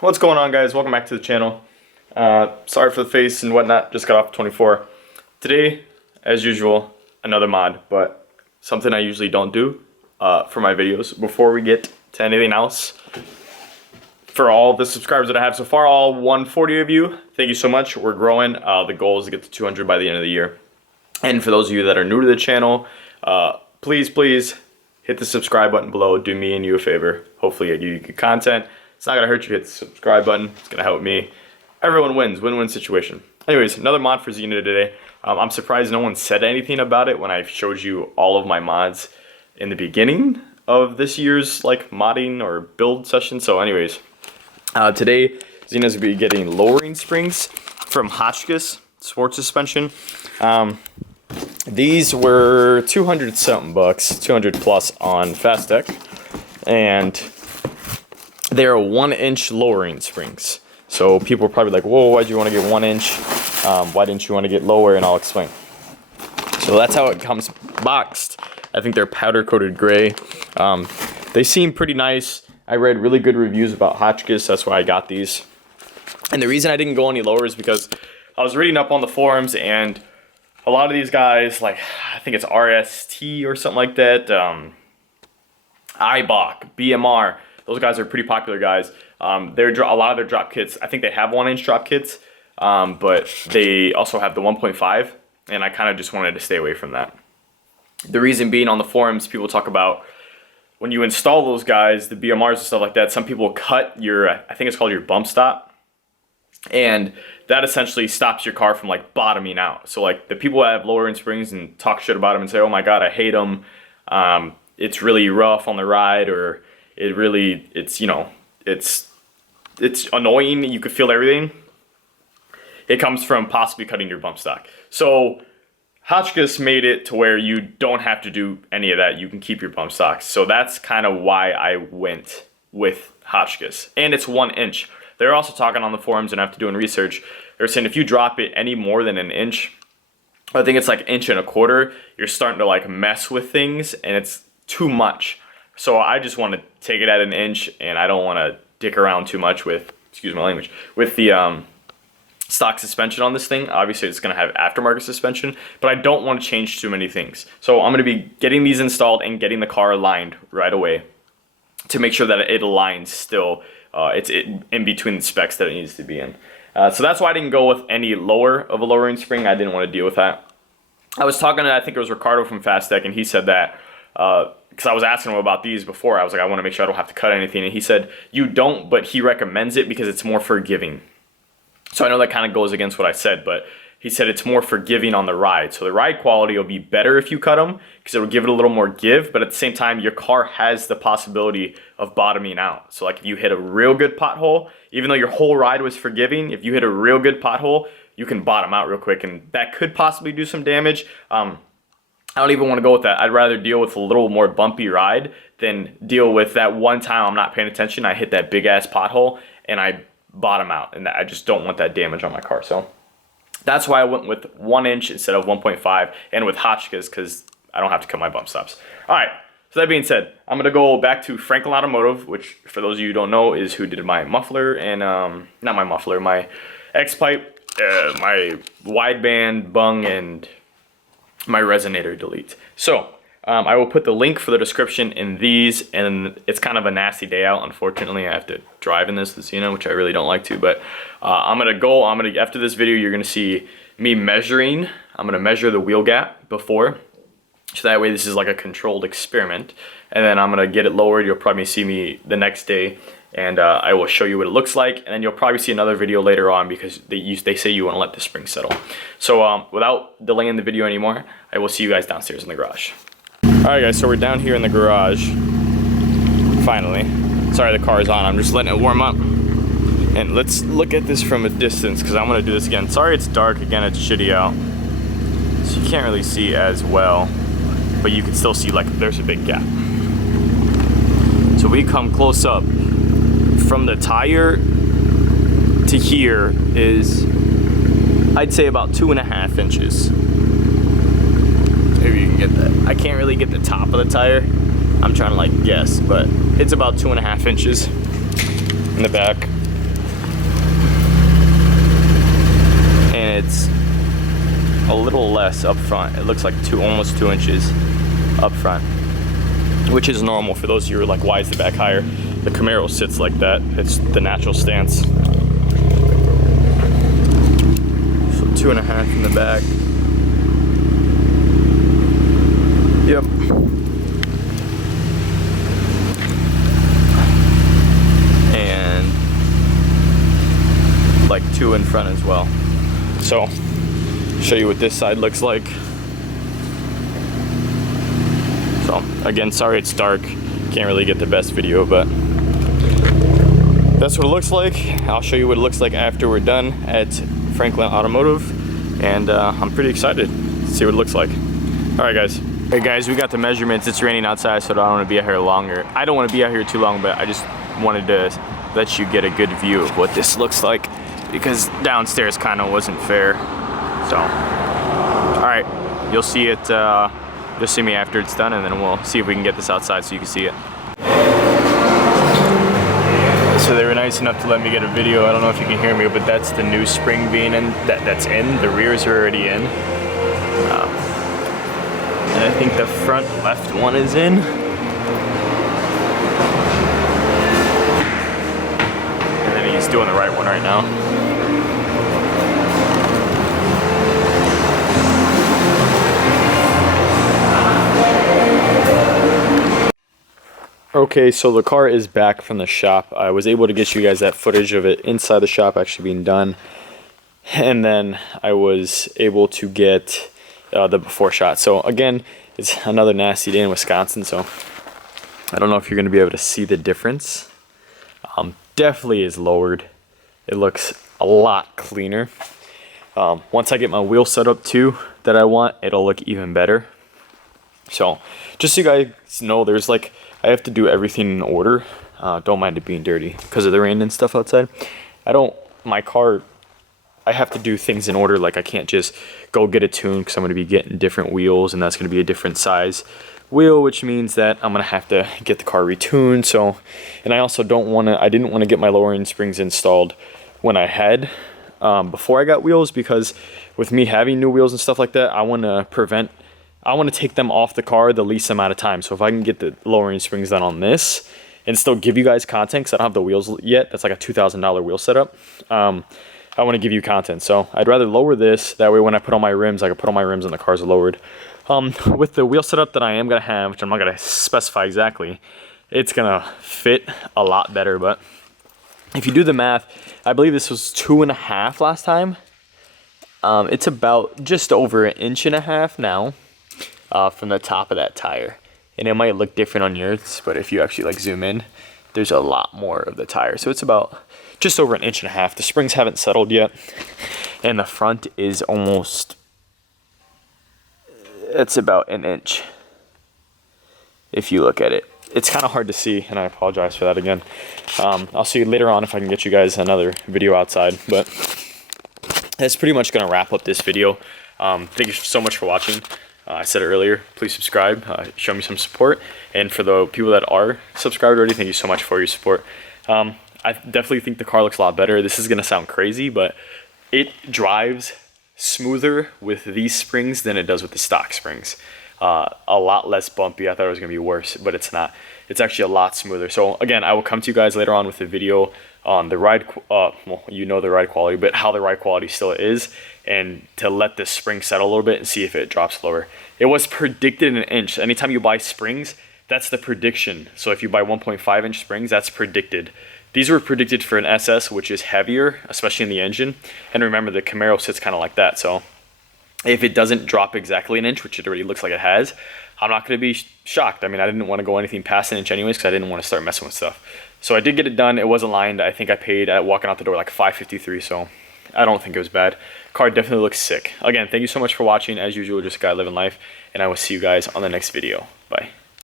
What's going on, guys? Welcome back to the channel. Sorry for the face and whatnot, just got off 24. Today, as usual, another mod, but something I usually don't do for my videos. Before we get to anything else, for all the subscribers that I have so far, all 140 of you, thank you so much. We're growing. The goal is to get to 200 by the end of the year. And for those of you that are new to the channel, please hit the subscribe button below. Do me and you a favor. Hopefully I give you good content. It's not gonna hurt you to hit the subscribe button. It's gonna help me. Everyone wins, win-win situation. Anyways, another mod for Xena today. I'm surprised no one said anything about it when I showed you all of my mods in the beginning of this year's like modding or build session. So anyways, today Xena's gonna be getting lowering springs from Hotchkis sports suspension. These were 200 something bucks, 200 plus on Fast Tech, and they're 1-inch lowering springs. So people are probably like, whoa, why'd you want to get 1 inch? Why didn't you want to get lower? And I'll explain. So that's how it comes boxed. I think they're powder coated gray. They seem pretty nice. I read really good reviews about Hotchkis. That's why I got these. And the reason I didn't go any lower is because I was reading up on the forums, and a lot of these guys, like I think it's RST or something like that, IBOC, BMR, those guys are pretty popular guys. A lot of their drop kits, I think they have 1-inch drop kits, but they also have the 1.5, and I kind of just wanted to stay away from that. The reason being, on the forums, people talk about when you install those guys, the BMRs and stuff like that, some people cut your, I think it's called your bump stop, and that essentially stops your car from like bottoming out. So like the people that have lowering springs and talk shit about them and say, oh my god, I hate them, it's really rough on the ride, or it's annoying, you could feel everything. It comes from possibly cutting your bump stock. So Hotchkis made it to where you don't have to do any of that. You can keep your bump stocks. So that's kind of why I went with Hotchkis. And it's 1 inch. They're also talking on the forums, and after doing research, they're saying if you drop it any more than 1 inch, I think it's like 1.25 inches, you're starting to like mess with things, and it's too much. So I just want to take it at 1 inch, and I don't want to dick around too much with, excuse my language, with the stock suspension on this thing. Obviously it's going to have aftermarket suspension, but I don't want to change too many things. So I'm going to be getting these installed and getting the car aligned right away to make sure that it aligns still. It's in between the specs that it needs to be in. So that's why I didn't go with any lower of a lowering spring. I didn't want to deal with that. I was talking to, I think it was Ricardo from Fast Tech, and he said that, because I was asking him about these before. I was like, I want to make sure I don't have to cut anything. And he said, you don't, but he recommends it because it's more forgiving. So I know that kind of goes against what I said, but he said it's more forgiving on the ride. So the ride quality will be better if you cut them, because it will give it a little more give, but at the same time, your car has the possibility of bottoming out. So like if you hit a real good pothole, even though your whole ride was forgiving, if you hit a real good pothole, you can bottom out real quick, and that could possibly do some damage. I don't even want to go with that. I'd rather deal with a little more bumpy ride than deal with that one time I'm not paying attention, I hit that big ass pothole and I bottom out, and I just don't want that damage on my car. So that's why I went with 1 inch instead of 1.5, and with Hotchkis because I don't have to cut my bump stops. All right, so that being said, I'm going to go back to Franklin Automotive, which for those of you who don't know is who did my muffler and, not my muffler, my X-pipe, my wideband bung, and my resonator delete. So I will put the link for the description in these, and it's kind of a nasty day out. Unfortunately, I have to drive in this Xena, which I really don't like to, but after this video, you're gonna see me measuring. I'm gonna measure the wheel gap before, so that way this is like a controlled experiment, and then I'm gonna get it lowered. You'll probably see me the next day, and I will show you what it looks like, and then you'll probably see another video later on because they say you want to let the spring settle. So without delaying the video anymore, I will see you guys downstairs in the garage. Alright guys, so we're down here in the garage, finally. Sorry the car is on, I'm just letting it warm up. And let's look at this from a distance, because I'm going to do this again. Sorry it's dark, again it's shitty out, so you can't really see as well, but you can still see like there's a big gap. So we come close up, from the tire to here is, I'd say about 2.5 inches. Maybe you can get that. I can't really get the top of the tire. I'm trying to like guess, but it's about 2.5 inches in the back. it's a little less up front. It looks like almost 2 inches up front, which is normal for those of you who are like, why is the back higher? The Camaro sits like that. It's the natural stance. So 2.5 in the back. Yep. And like 2 in front as well. So, show you what this side looks like. So, again, sorry it's dark. Can't really get the best video, but that's what it looks like. I'll show you what it looks like after we're done at Franklin Automotive. And I'm pretty excited to see what it looks like. All right, guys. Hey guys, we got the measurements. It's raining outside, so I don't want to be out here longer. I don't want to be out here too long, but I just wanted to let you get a good view of what this looks like, because downstairs kind of wasn't fair. So, all right, you'll see it. You'll see me after it's done, and then we'll see if we can get this outside so you can see it. So they were nice enough to let me get a video. I don't know if you can hear me, but that's the new spring being in. That's in. The rears are already in. And I think the front left one is in. And then he's doing the right one right now. Okay, so the car is back from the shop. I was able to get you guys that footage of it inside the shop actually being done. And then I was able to get the before shot. So again, it's another nasty day in Wisconsin, so I don't know if you're going to be able to see the difference. Definitely is lowered. It looks a lot cleaner. Once I get my wheel set up too that I want, it'll look even better. So just so you guys know, there's like, I have to do everything in order. Don't mind it being dirty because of the rain and stuff outside. My car, I have to do things in order. Like I can't just go get a tune because I'm going to be getting different wheels, and that's going to be a different size wheel, which means that I'm going to have to get the car retuned. So, and I also didn't want to get my lowering springs installed when I had, before I got wheels, because with me having new wheels and stuff like that, I want to take them off the car the least amount of time. So if I can get the lowering springs done on this and still give you guys content, because I don't have the wheels yet, that's like a $2,000 wheel setup. I want to give you content, so I'd rather lower this. That way when I put on my rims, I can put on my rims and the car's lowered. With the wheel setup that I am going to have, which I'm not going to specify exactly, it's going to fit a lot better. But if you do the math, I believe this was 2.5 last time. It's about just over 1.5 inches now from the top of that tire. And it might look different on yours, but if you actually like zoom in, there's a lot more of the tire. So it's about just over 1.5 inches. The springs haven't settled yet, and the front is almost, it's about 1 inch if you look at it. It's kind of hard to see, and I apologize for that again. I'll see you later on if I can get you guys another video outside, but that's pretty much going to wrap up this video. Thank you so much for watching. I said it earlier, please subscribe, show me some support, and for the people that are subscribed already, thank you so much for your support. I definitely think the car looks a lot better. This is going to sound crazy, but it drives smoother with these springs than it does with the stock springs. A lot less bumpy. I thought it was going to be worse, but it's not. It's actually a lot smoother. So again, I will come to you guys later on with a video on the ride, well, you know the ride quality, but how the ride quality still is, and to let the spring settle a little bit and see if it drops lower. It was predicted 1 inch. Anytime you buy springs, that's the prediction. So if you buy 1.5 inch springs, that's predicted. These were predicted for an SS, which is heavier, especially in the engine. And remember, the Camaro sits kind of like that. So if it doesn't drop exactly 1 inch, which it already looks like it has, I'm not going to be shocked. I mean, I didn't want to go anything past 1 inch anyways, because I didn't want to start messing with stuff. So I did get it done. It wasn't lined. I think I paid at walking out the door like $553, so I don't think it was bad. Car definitely looks sick. Again, thank you so much for watching. As usual, just a guy living life, and I will see you guys on the next video. Bye.